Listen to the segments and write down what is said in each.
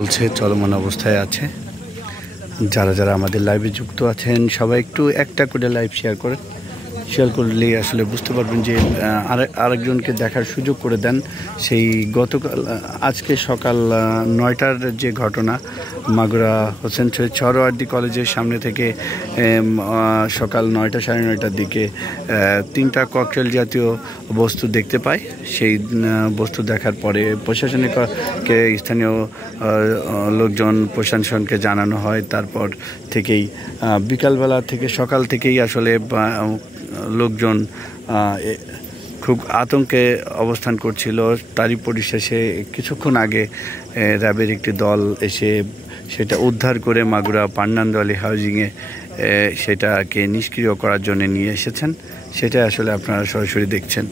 চলছে, চলমান অবস্থায় আছে। যারা যারা আমাদের লাইভে যুক্ত আছেন সবাই একটু একটা করে লাইভ শেয়ার করলেই আসলে বুঝতে পারবেন যে আরেকজনকে দেখার সুযোগ করে দেন। সেই গতকাল আজকে সকাল 9টার যে ঘটনা, মাগুরা হোসেন শহীদ সরোয়ার্দী কলেজের সামনে থেকে সকাল 9টা সাড়ে 9টার দিকে 3টা ককটেল জাতীয় বস্তু দেখতে পাই। সেই বস্তু দেখার পরে প্রশাসনিককে স্থানীয় লোকজন প্রশাসনকে জানানো হয়। তারপর থেকেই বিকালবেলা থেকে সকাল থেকেই আসলে লোকজন খুব আতঙ্কে অবস্থান করছিল। তারই পরিশেষে কিছুক্ষণ আগে র্যাবের একটি দল এসে সেটা উদ্ধার করে মাগুরা পান্নান্দোয়ালি হাউজিংয়ে সেটাকে নিষ্ক্রিয় করার জন্য নিয়ে এসেছেন। সেটা আসলে আপনারা সরাসরি দেখছেন।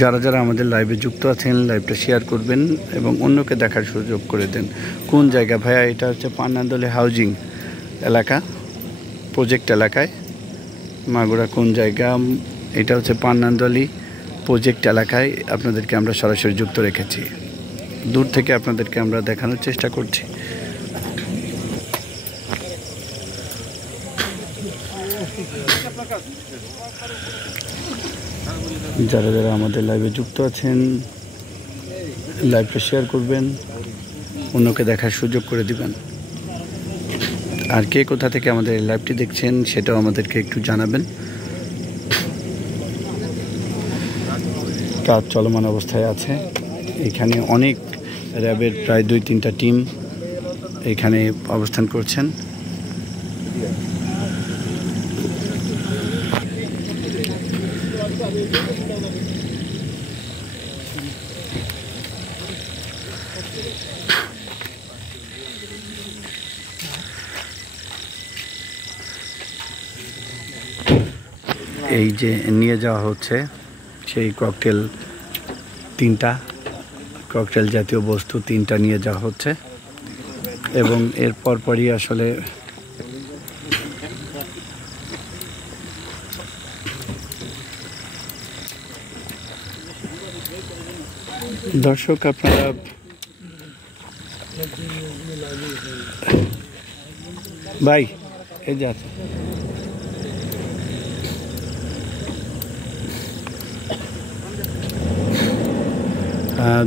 যারা যারা আমাদের লাইভে যুক্ত আছেন লাইভটা শেয়ার করবেন এবং অন্যকে দেখার সুযোগ করে দেন। কোন জায়গা ভাইয়া? এটা হচ্ছে পান্নান্দোয়ালি হাউজিং এলাকা, প্রজেক্ট এলাকায়। মাগুরা কোন জায়গা? এটা হচ্ছে পান্নান্দোয়ালি প্রজেক্ট এলাকায় আপনাদেরকে আমরা সরাসরি যুক্ত রেখেছি। দূর থেকে আপনাদেরকে আমরা দেখানোর চেষ্টা করছি। যারা যারা আমাদের লাইভে যুক্ত আছেন লাইভটা শেয়ার করবেন, অন্যকে দেখার সুযোগ করে দিবেন। আর কে কোথা থেকে আমাদের লাইভটি দেখছেন সেটাও আমাদেরকে একটু জানাবেন। কাজ চলমান অবস্থায় আছে। এখানে অনেক র্যাবের প্রায় 2-3টা টিম এখানে অবস্থান করছেন। এই যে নিয়ে যাওয়া হচ্ছে সেই ককটেল, 3টা ককটেল জাতীয় বস্তু 3টা নিয়ে যাওয়া হচ্ছে এবং এর পরপরই আসলে দর্শক আপনারা ভাই এই যে আছে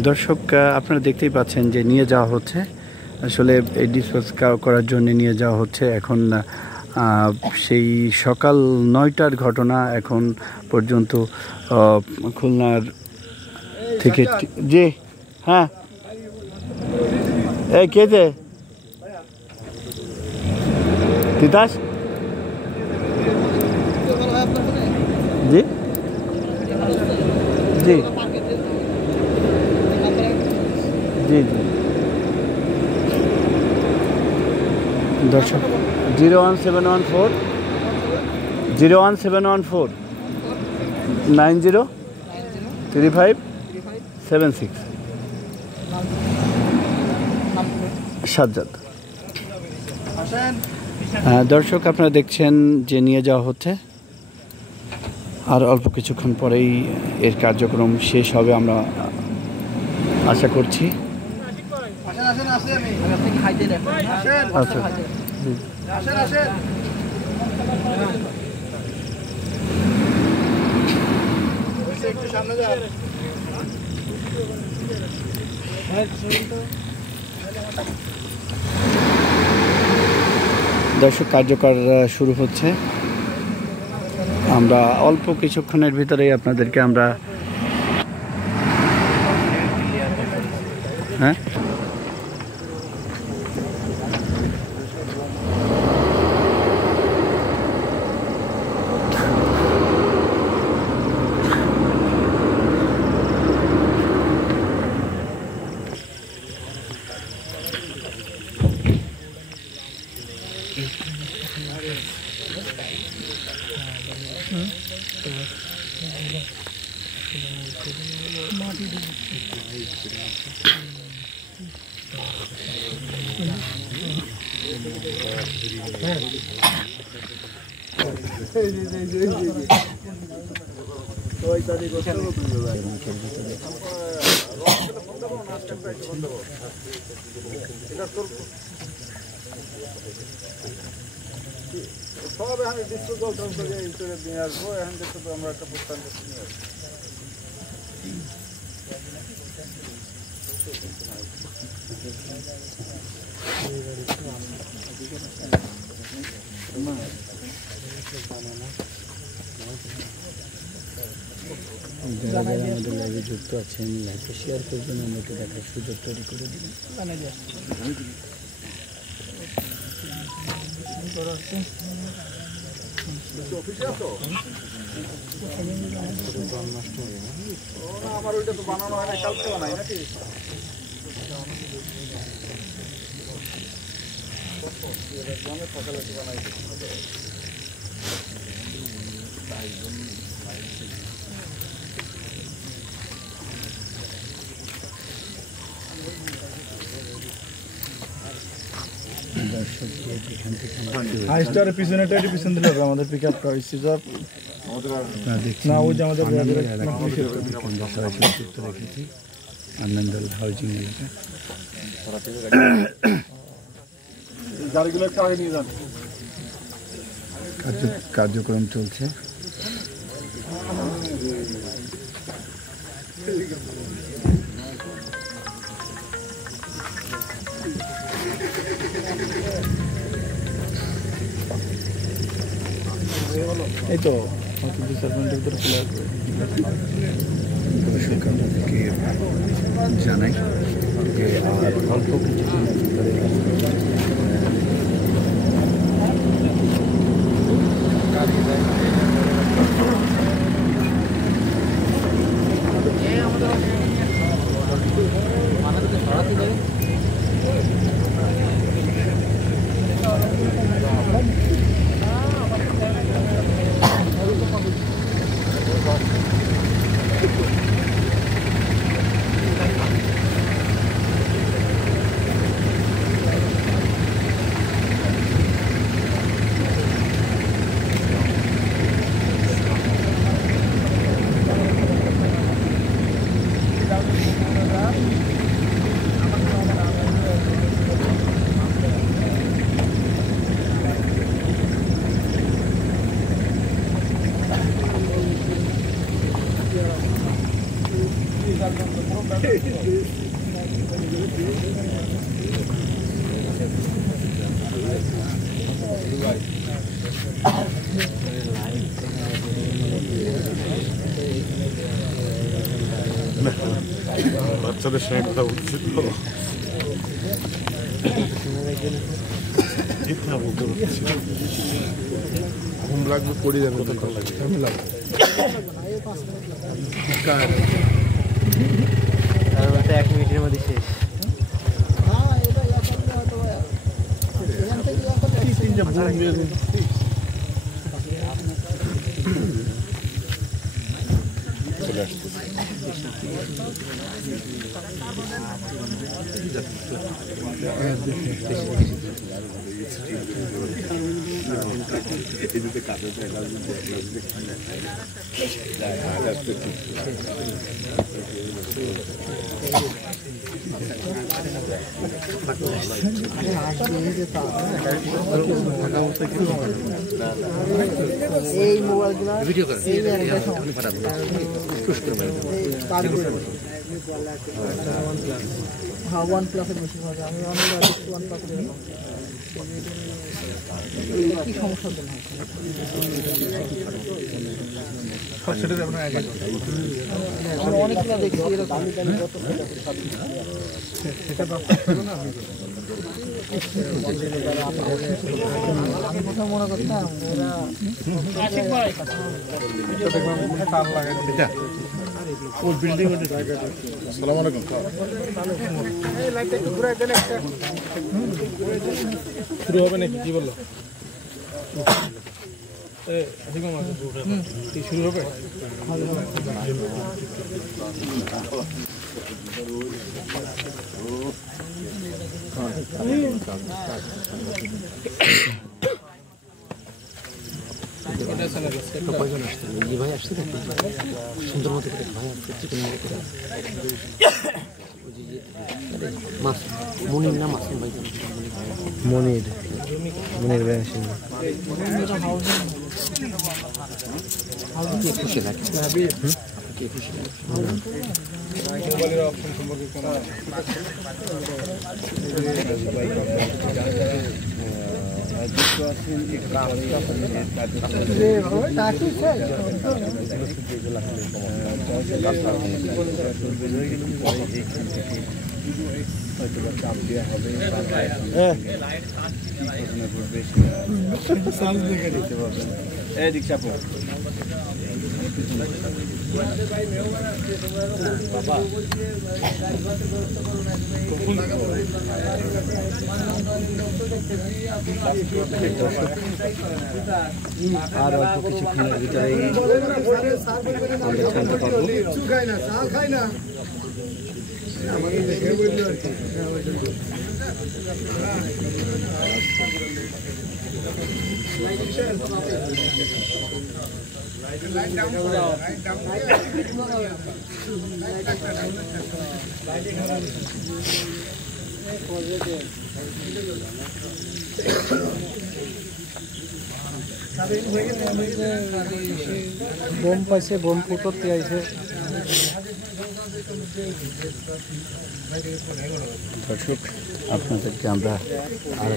দর্শক আপনারা দেখতেই পাচ্ছেন যে নিয়ে যাওয়া হচ্ছে আসলে এই ডিসপোজ করার জন্য নিয়ে যাওয়া হচ্ছে। এখন সেই সকাল 9টার ঘটনা, এখন পর্যন্ত খুলনার থেকে যে হ্যাঁ এই কে যে তিতাস জি জি জি জি দর্শক 01714 903576 সাজ্জাদ। দর্শক আপনারা দেখছেন যে নিয়ে যাওয়া হচ্ছে। আর অল্প কিছুক্ষণ পরেই এর কার্যক্রম শেষ হবে আমরা আশা করছি। আচ্ছা দর্শক কার্যকর শুরু হচ্ছে। আমরা অল্প কিছুক্ষণের ভিতরেই আপনাদেরকে আমরা হ্যাঁ সব এখানে ডিসপোজাল করে ইন্টারে নিয়ে আসবো এখান থেকে তো আমরা একটা প্রস্তাব নিয়ে আসবো যারা যারা আমাদের লাইভে যুক্ত আছেন লাইভে শেয়ার করবেন আমাকে দেখার সুযোগ তৈরি করে দিবেন আমার ওইটা তো বানানো হয় না কালকে বানাই নাকি সকালে বানাই হাইস্টারের পিছনেটা একটু পিছন দিলে হবে আমাদের পিক আপটা হয়েছে না ওই যে আমাদের রেখেছি আনন্দল হাউজিং এলাকা গাড়িগুলো একটু আগে নিয়ে যান কার্যক্রম চলছে এই তো হয়তো 2-4 মিনিটের ভিতরে চলে আসবে দর্শককে জানাই যে আর অল্প কিছুক্ষণ ভিতরে বাচ্চাদের সঙ্গে কথা বলছি তো ঘুম লাগবে পড়ে যাবে কত লাগবে এক মিনিটের মধ্যে শেষ চলে আসছে এই মোবাইলগুলো ভিডিও করে হ্যাঁ OnePlus এর বেশি ভালো আমি অনেক OnePlus এর কি সমস্যা হতো না অনেকগুলো দেখছি এরকম আমি প্রথমে মনে করতাম আসসালামু আলাইকুম শুরু হবে নাকি কি বললো শুরু হবে কয়জন আসছে এই ভাই আসছে তো সুন্দর মতো করে ভাই আসছে চিকেন করে মাছ মনির না মাছ ভাই মনির মনির ভাই আসেন খুশি লাগে কে খুশি লাগে মোবাইলের অপশন সম্পর্কে কোন যুক্ত আছেন হয়তো চাপ দেওয়া হবে দিতে পারবেন দীক্ষা আর অল্প কিছুক্ষণের ভিতরেই আমরা জানতে পারবো। বোম পাইছে বোম ফুটতে আইছে দর্শক আপনাদেরকে আমরা আর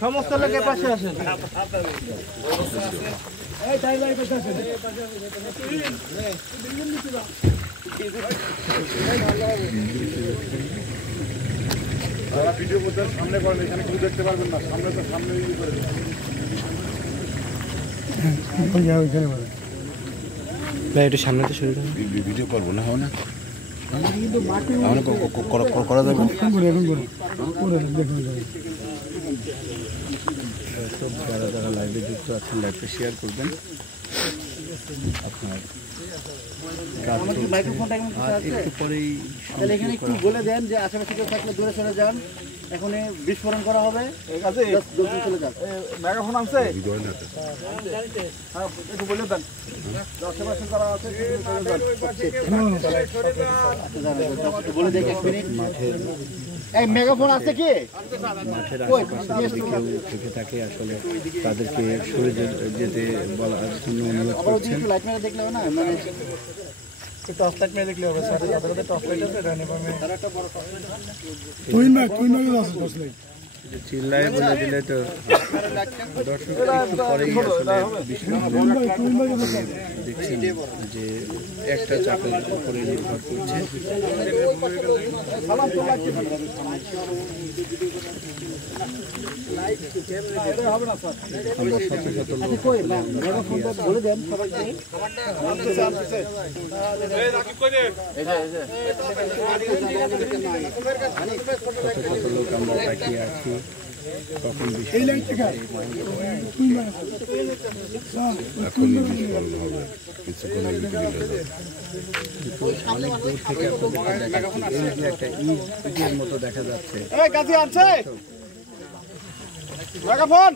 সমস্ত লোকের পাশে আসেন ভিডিও করতে সামনে করেন, এখানে কেউ দেখতে পারবেন না, সামনে তো সামনে করে একটু সামনে তো শুরু ভিডিও করবো না হবে না করা যাবে যারা যারা লাইভে যুক্ত আছেন লাইভে শেয়ার করবেন। আপনার একটু পরেই এখানে একটু বলে দেন যে আশেপাশে কেউ থাকলে দূরে সরে যান, এখন বিস্ফোরণ করা হবে, চলে যান। মেগাফোন আনছে ভিডিও না একটু বলে দেন আশেপাশে যারা আছে বলে দেখি 1 মিনিট। এই মেগাফোন আছে কি মাঠের আশেপাশে যদি কেউ থেকে থাকে আসলে তাদেরকে সরে যেতে বলার জন্য অনুরোধ করছেন। লাইট মেরে দেখলে হবে না, মানে টর্চ লাইট মেরে দেখলে হবে স্যার, তাদের কাছে টর্চ লাইট আছে, ডানে বামে চিল্লায় বলে দিলে তো দর্শক একটু পরেই আসলে দেখছেন যে একটা চাপের উপরে নির্ভর করছে। আমরা শত শত লোক বলে দেন সবাইকে। শত শত লোক আমরা তাকিয়ে আছি কখন কিছুক্ষণের ভিতরে অনেক দূর থেকে একটা ইটের মতো দেখা যাচ্ছে। গাছি আছে মেগাফোন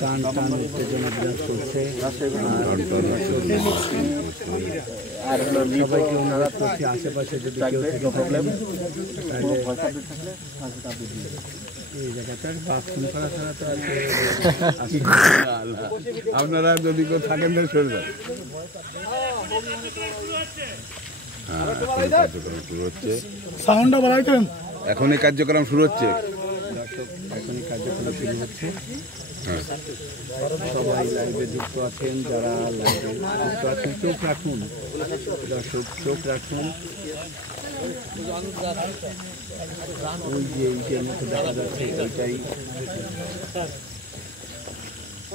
টান টান উত্তেজনা বিরাজ করছে। আর সবাইকে অনুরোধ করছি আশেপাশে যদি কেউ থেকে প্রবলেম এই জায়গাটার বাথরুম করা ছাড়া তো আপনারা যদি কেউ থাকেন না সরে যান। কার্যক্রম শুরু হচ্ছে, সাউন্ডটা বাড়াইতেন। এখনই কার্যক্রম শুরু হচ্ছে। দর্শক এখনই কার্যক্রম শুরু হচ্ছে। সবাই লাইভে যুক্ত আছেন, যারা লাইভে যুক্ত আছেন চোখ রাখুন দর্শক, চোখ রাখুন। ওই যে ইটের মতো দেখা যাচ্ছে ওইটাই